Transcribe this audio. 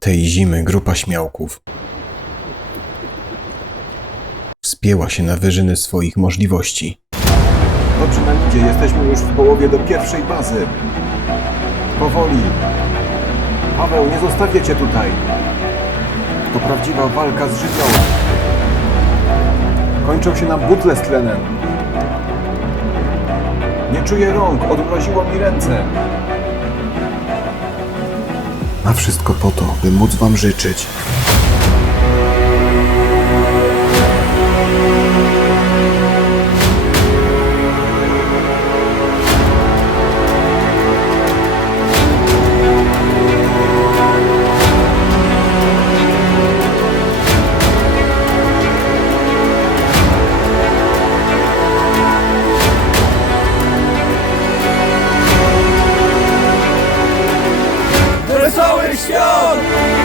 Tej zimy grupa śmiałków wspięła się na wyżyny swoich możliwości. Dobrze nam idzie, jesteśmy już w połowie do pierwszej bazy. Powoli. Paweł, nie zostawię cię tutaj. To prawdziwa walka z żywiołem. Kończą się nam butle z tlenem. Nie czuję rąk, odmroziło mi ręce. A wszystko po to, by móc wam życzyć. Christian!